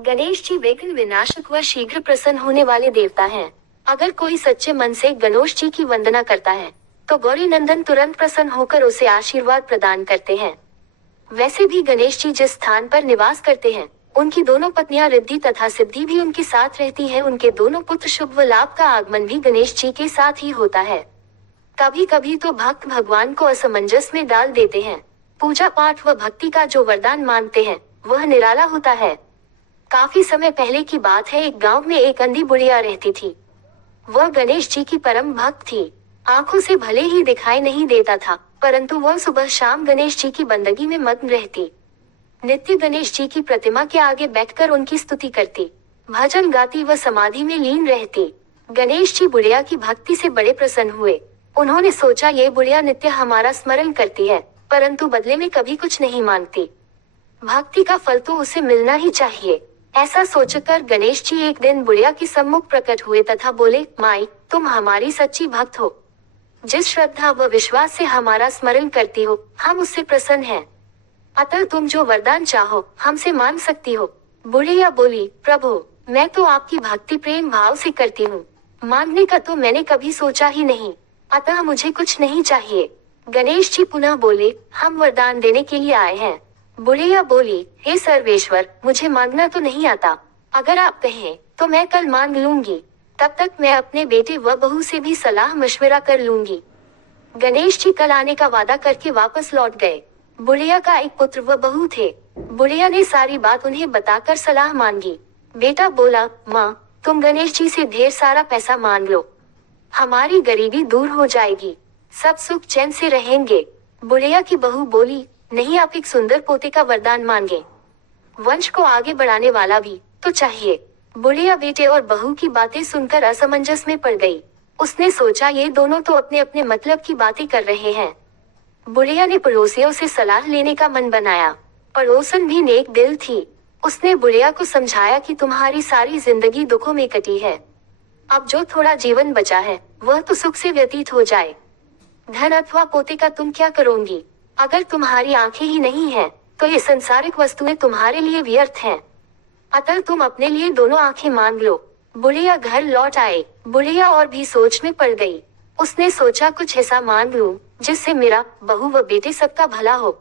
गणेश जी विघ्न विनाशक व शीघ्र प्रसन्न होने वाले देवता हैं। अगर कोई सच्चे मन से गणेश जी की वंदना करता है तो गौरी नंदन तुरंत प्रसन्न होकर उसे आशीर्वाद प्रदान करते हैं। वैसे भी गणेश जी जिस स्थान पर निवास करते हैं, उनकी दोनों पत्नियां रिद्धि तथा सिद्धि भी उनके साथ रहती है। उनके दोनों पुत्र शुभ व लाभ का आगमन भी गणेश जी के साथ ही होता है। कभी कभी तो भक्त भगवान को असमंजस में डाल देते हैं। पूजा पाठ व भक्ति का जो वरदान मांगते हैं वह निराला होता है। काफी समय पहले की बात है, एक गांव में एक अंधी बुढ़िया रहती थी। वह गणेश जी की परम भक्त थी। आंखों से भले ही दिखाई नहीं देता था, परंतु वह सुबह शाम गणेश जी की बंदगी में मग्न रहती। नित्य गणेश जी की प्रतिमा के आगे बैठकर उनकी स्तुति करती, भजन गाती व समाधि में लीन रहती। गणेश जी बुढ़िया की भक्ति से बड़े प्रसन्न हुए। उन्होंने सोचा, ये बुढ़िया नित्य हमारा स्मरण करती है, परंतु बदले में कभी कुछ नहीं मांगती। भक्ति का फल तो उसे मिलना ही चाहिए। ऐसा सोचकर गणेश जी एक दिन बुढ़िया के सम्मुख प्रकट हुए तथा बोले, माई, तुम हमारी सच्ची भक्त हो। जिस श्रद्धा व विश्वास से हमारा स्मरण करती हो, हम उससे प्रसन्न हैं। अतः तुम जो वरदान चाहो हमसे मांग सकती हो। बुढ़िया बोली, प्रभु, मैं तो आपकी भक्ति प्रेम भाव से करती हूँ, मांगने का तो मैंने कभी सोचा ही नहीं, अतः मुझे कुछ नहीं चाहिए। गणेश जी पुनः बोले, हम वरदान देने के लिए आए हैं। बुढ़िया बोली, हे सर्वेश्वर, मुझे मांगना तो नहीं आता, अगर आप कहें तो मैं कल मांग लूंगी, तब तक मैं अपने बेटे व बहू से भी सलाह मशवरा कर लूंगी। गणेश जी कल आने का वादा करके वापस लौट गए। बुढ़िया का एक पुत्र व बहू थे। बुढ़िया ने सारी बात उन्हें बताकर सलाह मांगी। बेटा बोला, माँ, तुम गणेश जी से ढेर सारा पैसा मांग लो, हमारी गरीबी दूर हो जाएगी, सब सुख चैन से रहेंगे। बुढ़िया की बहू बोली, नहीं, आप एक सुंदर पोते का वरदान मांगे, वंश को आगे बढ़ाने वाला भी तो चाहिए। बुढ़िया बेटे और बहू की बातें सुनकर असमंजस में पड़ गई। उसने सोचा, ये दोनों तो अपने अपने मतलब की बातें कर रहे हैं। बुढ़िया ने पड़ोसियों से सलाह लेने का मन बनाया। पड़ोसन भी नेक दिल थी। उसने बुढ़िया को समझाया कि तुम्हारी सारी जिंदगी दुखों में कटी है, अब जो थोड़ा जीवन बचा है वह तो सुख से व्यतीत हो जाए। धन अथवा पोते का तुम क्या करोगी? अगर तुम्हारी आंखें ही नहीं हैं, तो ये संसारिक वस्तुएं तुम्हारे लिए व्यर्थ हैं। अतः तुम अपने लिए दोनों आंखें मांग लो। बुढ़िया घर लौट आए। बुढ़िया और भी सोच में पड़ गई। उसने सोचा, कुछ ऐसा मांग लूं जिससे मेरा, बहू व बेटे सबका भला हो।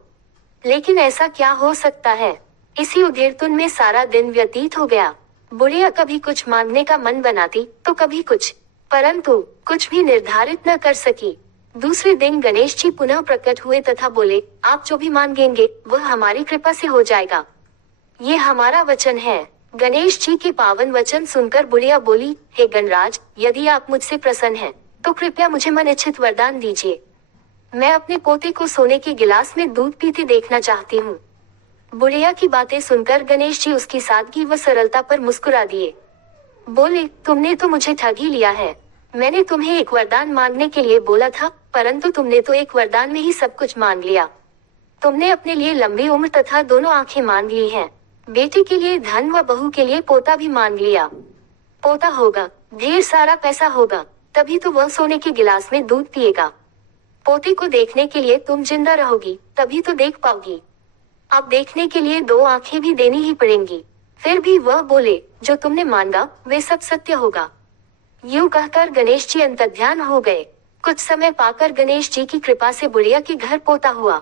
लेकिन ऐसा क्या हो सकता है? इसी उधेड़पुन में सारा दिन व्यतीत हो गया। बुढ़िया कभी कुछ मांगने का मन बनाती तो कभी कुछ, परंतु कुछ भी निर्धारित न कर सकी। दूसरे दिन गणेश जी पुनः प्रकट हुए तथा बोले, आप जो भी मांगेंगे वह हमारी कृपा से हो जाएगा, ये हमारा वचन है। गणेश जी के पावन वचन सुनकर बुढ़िया बोली, हे गणराज, यदि आप मुझसे प्रसन्न हैं, तो कृपया मुझे मन इच्छित वरदान दीजिए। मैं अपने पोते को सोने के गिलास में दूध पीते देखना चाहती हूँ। बुढ़िया की बातें सुनकर गणेश जी उसकी सादगी व सरलता पर मुस्कुरा दिए। बोले, तुमने तो मुझे ठग ही लिया है। मैंने तुम्हें एक वरदान मांगने के लिए बोला था, परंतु तुमने तो एक वरदान में ही सब कुछ मांग लिया। तुमने अपने लिए लंबी उम्र तथा दोनों आंखें मांग ली हैं। बेटे के लिए धन व बहू के लिए पोता भी मांग लिया। पोता होगा, ढेर सारा पैसा होगा, तभी तो वह सोने के गिलास में दूध पिएगा। पोते को देखने के लिए तुम जिंदा रहोगी, तभी तो देख पाओगी। अब देखने के लिए दो आंखें भी देनी ही पड़ेंगी। फिर भी वह बोले, जो तुमने मांगा वे सब सत्य होगा। यूं कहकर गणेश जी अंतर्ध्यान हो गए। कुछ समय पाकर गणेश जी की कृपा से बुढ़िया के घर पोता हुआ।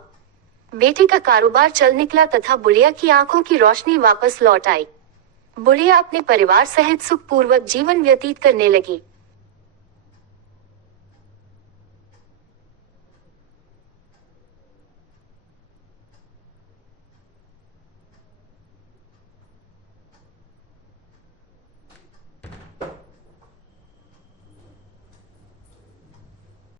बेटे का कारोबार चल निकला तथा बुढ़िया की आंखों की रोशनी वापस लौट आई। बुढ़िया अपने परिवार सहित सुखपूर्वक जीवन व्यतीत करने लगी।